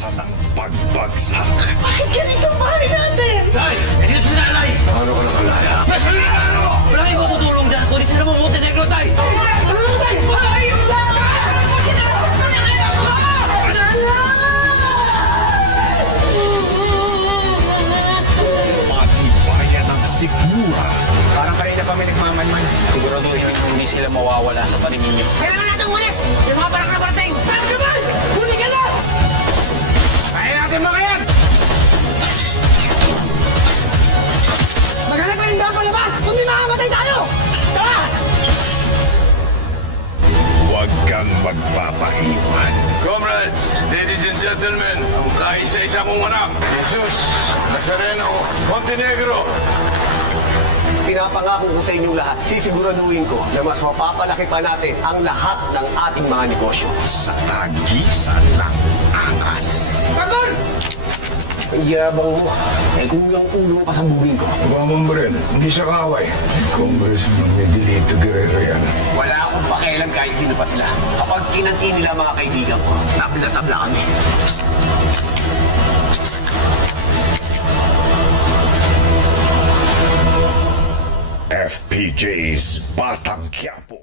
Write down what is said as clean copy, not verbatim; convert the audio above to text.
Asa ng pagbagsak? Bakit ganito ang bahay natin? Tay! Nandito si nanay! Paano ka nakalaya? Nasalihan ako! Wala kayong matutulong dyan, kundi sila mo Montenegro, tay! Patibayan ng sikmura. Parang kayo na kami nagmamanman. Siguraduhin niyo hindi sila mawawala sa paningin niyo. Kailangan natin umalis! Yung mga parak na parating! Parak naman! Huli ka na! Kaya natin mga yan! Maghanap kayo ang palabas! Kundi makamatay tayo! Tara! Huwag kang magpapaiwan. Comrades, ladies and gentlemen, ang kaisa-isa kong anak, Jesus Nazareno Montenegro. Pinapangako ko sa inyong lahat, sisiguraduhin ko na mas mapapalaki pa natin ang lahat ng ating mga negosyo. Sa tagisan ng angas. Pagod! Ang yabang mo. Eh kung yung ulo mo pasambugin ko. Bumamon mo rin, hindi siya kaaway. Congressman Miguelito Guerrero yan. Wala akong pakialam kahit sino pa sila. Kapag kinanti nila mga kaibigan ko, tabla-tabla kami. FPJ's Batang Quiapo.